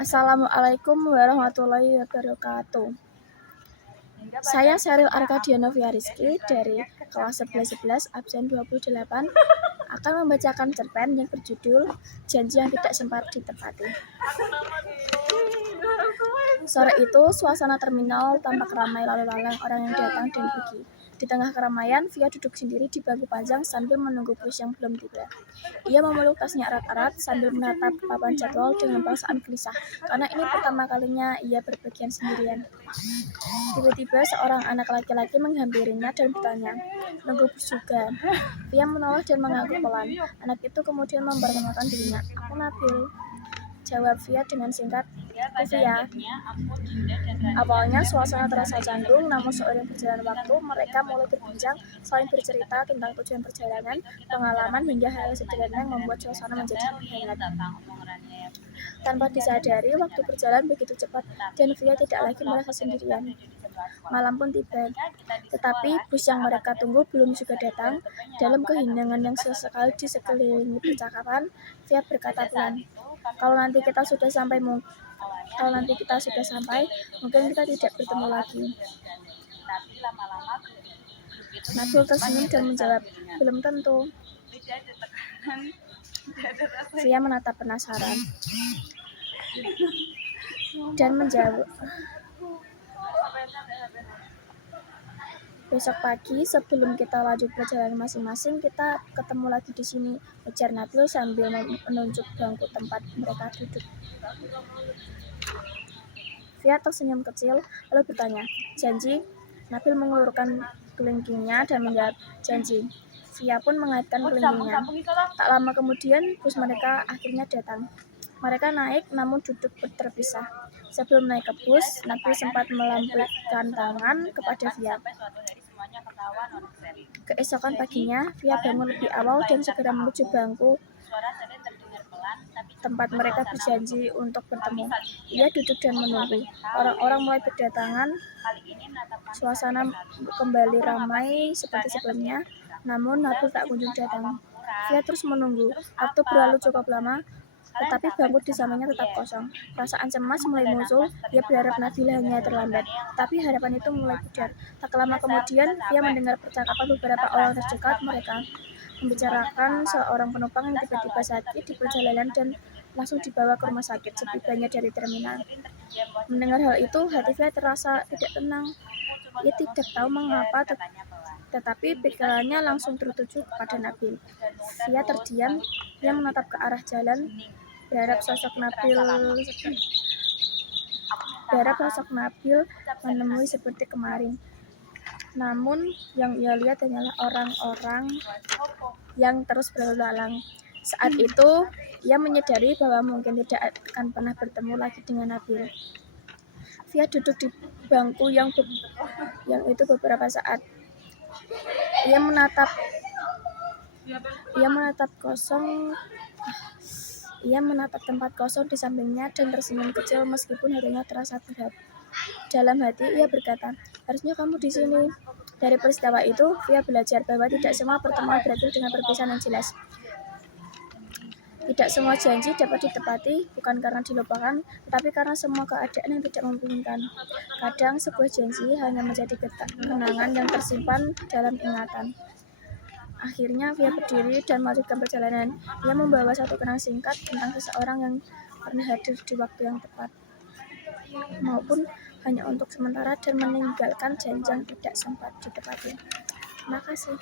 Assalamualaikum warahmatullahi wabarakatuh. Saya Sheryl Arkadiana Novia Rizky dari kelas 11 absen 28 akan membacakan cerpen yang berjudul Janji yang Tidak Sempat Ditepati. Sore itu, suasana terminal tampak ramai lalu lalang orang yang datang dan pergi. Di tengah keramaian, Via duduk sendiri di bangku panjang sambil menunggu bus yang belum tiba. Ia memeluk tasnya erat-erat sambil menatap papan jadwal dengan perasaan gelisah, karena ini pertama kalinya ia berpergian sendirian. Tiba-tiba seorang anak laki-laki menghampirinya dan bertanya, "Nunggu bus juga?" Via menoleh dan mengangguk pelan. Anak itu kemudian memperkenalkan dirinya. "Aku Nabil," jawab Via dengan singkat. Via. Awalnya suasana terasa canggung, namun seiring berjalan waktu, mereka mulai berbincang, saling bercerita tentang tujuan perjalanan, pengalaman, hingga hal sederhana yang membuat suasana menjadi hangat. Tanpa disadari, waktu berjalan begitu cepat, dan Via tidak lagi merasa sendirian. Malam pun tiba, tetapi bus yang mereka tunggu belum juga datang. Dalam keheningan yang sesekali disekelilingi percakapan, Via berkata pelan, Kalau nanti kita sudah sampai, mungkin kita tidak bertemu lagi." Nabil tersenyum dan menjawab, "Belum tentu." Via menatap penasaran dan menjawab, "Besok pagi sebelum kita lanjut perjalanan masing-masing, kita ketemu lagi di sini," ujar Nabil sambil menunjuk bangku tempat mereka duduk. Via tersenyum kecil, lalu bertanya, "Janji?" Nabil mengulurkan kelingkingnya dan menjawab, "Janji." Via pun mengaitkan kelingkingnya. Tak lama kemudian, bus mereka akhirnya datang. Mereka naik, namun duduk terpisah. Sebelum naik ke bus, Nabil sempat melambaikan tangan kepada Via. Keesokan paginya, Via bangun lebih awal dan segera menuju bangku tempat mereka berjanji untuk bertemu. Ia duduk dan menunggu. Orang-orang mulai berdatangan. Suasana kembali ramai seperti sebelumnya, namun Nabil tak kunjung datang. Via terus menunggu. Waktu berlalu cukup lama, tetapi bangku di sampingnya tetap kosong. Perasaan cemas mulai muncul. Dia berharap Nabil hanya terlambat, tapi harapan itu mulai pudar. Tak lama kemudian, Via mendengar percakapan beberapa orang terdekat mereka membicarakan seorang penumpang yang tiba-tiba sakit di perjalanan dan langsung dibawa ke rumah sakit setibanya dari terminal. Mendengar hal itu, hati Via terasa tidak tenang. Ia tidak tahu mengapa, tetapi pikirannya langsung tertuju kepada Nabil. Via terdiam. Ia menatap ke arah jalan, berharap sosok Nabil menemui seperti kemarin. Namun, yang ia lihat hanyalah orang-orang yang terus berlalu lalang. Saat itu, ia menyadari bahwa mungkin tidak akan pernah bertemu lagi dengan Nabil. Via duduk di bangku yang itu beberapa saat. Ia menatap tempat kosong di sampingnya dan tersenyum kecil meskipun hatinya terasa berat. Dalam hati, ia berkata, "Harusnya kamu di sini." Dari peristiwa itu, Via belajar bahwa tidak semua pertemuan berakhir dengan perpisahan yang jelas. Tidak semua janji dapat ditepati, bukan karena dilupakan, tetapi karena semua keadaan yang tidak memungkinkan. Kadang sebuah janji hanya menjadi kenangan yang tersimpan dalam ingatan. Akhirnya, Via berdiri dan melanjutkan perjalanan. Ia membawa satu kenang singkat tentang seseorang yang pernah hadir di waktu yang tepat, maupun hanya untuk sementara, dan meninggalkan janji yang tidak sempat ditepati. Terima kasih.